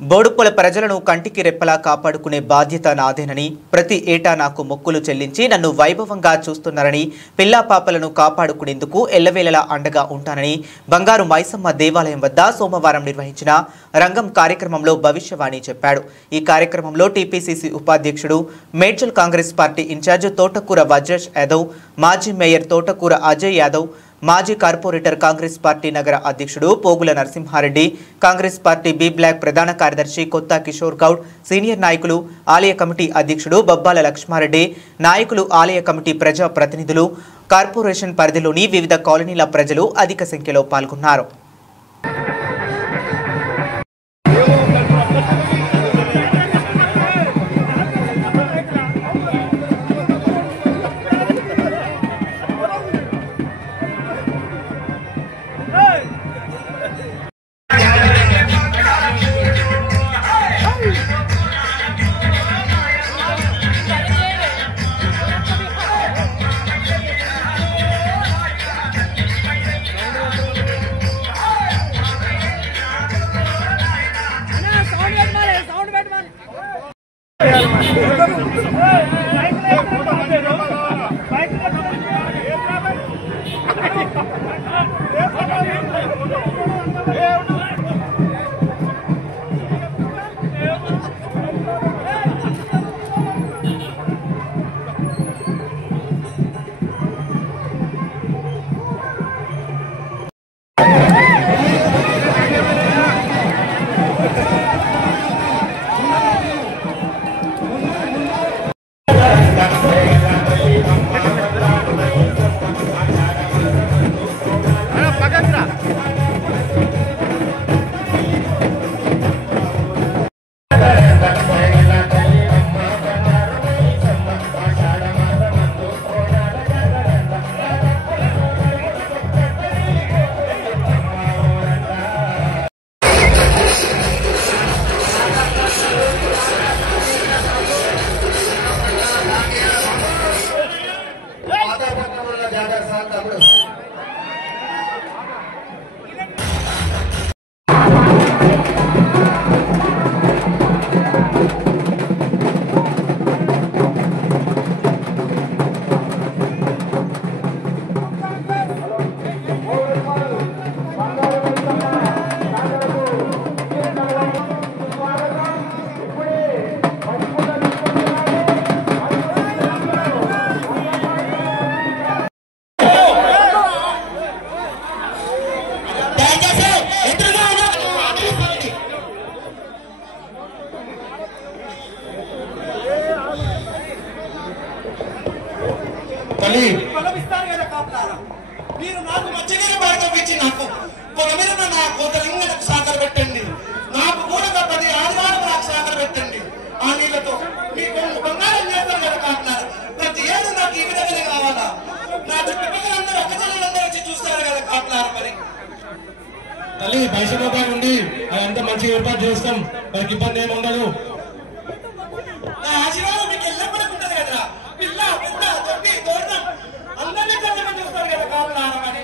బోడుప్పల ప్రజలను కంటికి రెప్పలా కాపాడుకునే బాధ్యత నాదేనని, ప్రతి ఏటా నాకు మొక్కులు చెల్లించి నన్ను వైభవంగా చూస్తున్నారని, పిల్లాపాపలను కాపాడుకునేందుకు ఎల్లవేళలా అండగా ఉంటానని బంగారు మైసమ్మ దేవాలయం వద్ద సోమవారం నిర్వహించిన రంగం కార్యక్రమంలో భవిష్యవాణి చెప్పాడు. ఈ కార్యక్రమంలో టీపీసీసీ ఉపాధ్యక్షుడు, మేడ్చల్ కాంగ్రెస్ పార్టీ ఇన్ఛార్జ్ తోటకూర వజ్రేష్ యాదవ్, మాజీ మేయర్ తోటకూర అజయ్ యాదవ్, మాజీ కార్పొరేటర్ కాంగ్రెస్ పార్టీ నగర అధ్యక్షుడు Pogula Narasimha Reddy, Congress party B block ప్రధాన కార్యదర్శి కొత్త కిషోర్ గౌడ్, సీనియర్ నాయకులు, ఆలయ కమిటీ అధ్యక్షుడు బొబ్బాల లక్ష్మారెడ్డి, నాయకులు, ఆలయ కమిటీ ప్రజా ప్రతినిధులు, కార్పొరేషన్ పరిధిలోని వివిధ కాలనీల ప్రజలు అధిక సంఖ్యలో పాల్గొన్నారు. మీరు నాకు మధ్యగిరి భాగం ఇచ్చి నాకు పొలమిన నా కోతలింగలకు సాగర పెట్టండి, నాకు కూడా 10 ఆదివారం నాకు సాగర పెట్టండి. ఆ నీళ్లతో మీకు బంగారం చేస్తారు కదా కాపులారా, ప్రతి ఏడు నాకు ఈ విధంగా కావాలా? నా చుట్టుపక్కలందరూ ఒక్కజనందరూ వచ్చి చూస్తారు కదా కాపులారా. మరి తల్లి బయట నుండి అదంతా మంచిగా ఏర్పాటు చేస్తాం, మనకి ఇబ్బంది ఏమి ఉండదు. నా ఆశీర్వాదం మీకు ఎల్లప్పటికీ ఉంటది కదరా. పిల్ల పెద్ద తొట్టి తోరణం అందరినీ కలిసి చూస్తారు కదా కాపులారా. మరి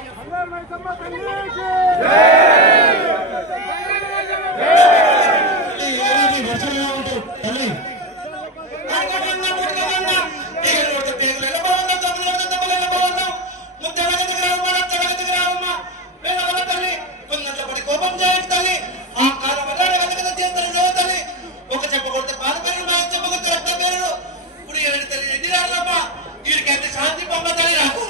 వర్షంగా ఉంటుంది తల్లి. కోపం చేయండి తల్లి. ఆ కాలం తల్లి ఒక చెప్పకూడదు బాధ పేరు, మా చెప్పకూడదు రక్త పేరు. ఇప్పుడు ఏడు తల్లి ఎన్ని రాళ్ళమ్మా వీరికైతే శాంతి పంప తల్లి నాకు.